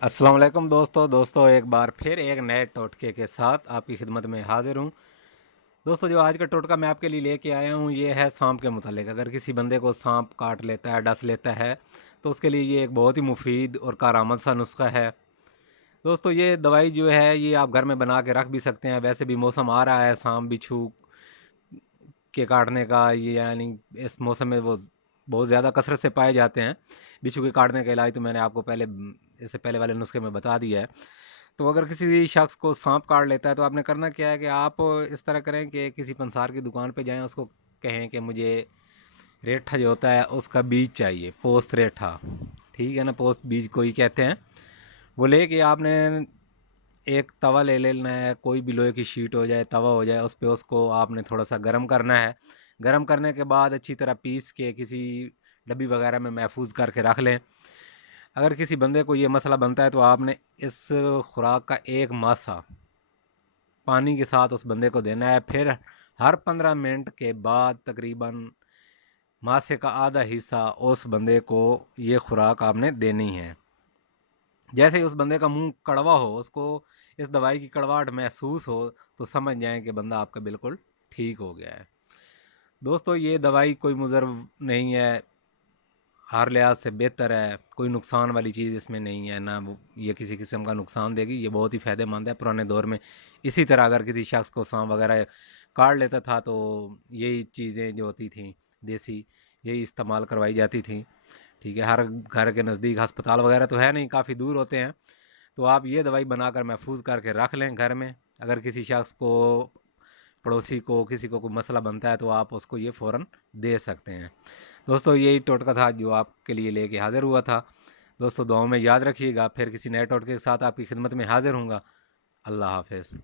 अस्सलाम वालेकुम दोस्तों एक बार फिर एक नए टोटके के साथ आपकी खिदमत में हाजिर हूँ। दोस्तों जो आज का टोटका मैं आपके लिए लेके आया हूँ ये है सांप के मुतालिक। अगर किसी बंदे को सांप काट लेता है, डस लेता है, तो उसके लिए ये एक बहुत ही मुफीद और कारआमद सा नुस्खा है। दोस्तों ये दवाई जो है ये आप घर में बना के रख भी सकते हैं। वैसे भी मौसम आ रहा है सांप बिच्छू के काटने का, ये यानी इस मौसम में वो बहुत ज़्यादा कसरत से पाए जाते हैं। बिच्छू के काटने का इलाज तो मैंने आपको पहले इससे पहले वाले नुस्खे में बता दिया है। तो अगर किसी शख्स को सांप काट लेता है तो आपने करना क्या है कि आप इस तरह करें कि किसी पंसार की दुकान पे जाएं, उसको कहें कि मुझे रेठा जो होता है उसका बीज चाहिए, पोस्त रेठा, ठीक है ना, पोस्त बीज को ही कहते हैं। वो लेके आपने एक तवा ले लेना है, कोई भी लोहे की शीट हो जाए, तवा हो जाए, उस पे उसको आपने थोड़ा सा गर्म करना है। गर्म करने के बाद अच्छी तरह पीस के किसी डब्बी वगैरह में महफूज करके रख लें। अगर किसी बंदे को ये मसला बनता है तो आपने इस खुराक का एक मासा पानी के साथ उस बंदे को देना है। फिर हर 15 मिनट के बाद तकरीबन मासे का आधा हिस्सा उस बंदे को ये खुराक आपने देनी है। जैसे ही उस बंदे का मुंह कड़वा हो, उसको इस दवाई की कड़वाहट महसूस हो, तो समझ जाएं कि बंदा आपका बिल्कुल ठीक हो गया है। दोस्तों ये दवाई कोई मुज़र नहीं है, हर लिहाज से बेहतर है, कोई नुकसान वाली चीज़ इसमें नहीं है ना, ये किसी किस्म का नुकसान देगी। ये बहुत ही फ़ायदेमंद है। पुराने दौर में इसी तरह अगर किसी शख्स को सांप वगैरह काट लेता था तो यही चीज़ें जो होती थी देसी, यही इस्तेमाल करवाई जाती थी। ठीक है, हर घर के नज़दीक अस्पताल वगैरह तो है नहीं, काफ़ी दूर होते हैं। तो आप ये दवाई बनाकर महफूज करके रख लें घर में। अगर किसी शख्स को, पड़ोसी को, किसी को कोई मसला बनता है तो आप उसको ये फ़ौरन दे सकते हैं। दोस्तों यही टोटका था जो आपके लिए लेके हाज़िर हुआ था। दोस्तों दुआओं में याद रखिएगा। फिर किसी नए टोटके के साथ आपकी खिदमत में हाज़िर हूँगा। अल्लाह हाफ़िज़।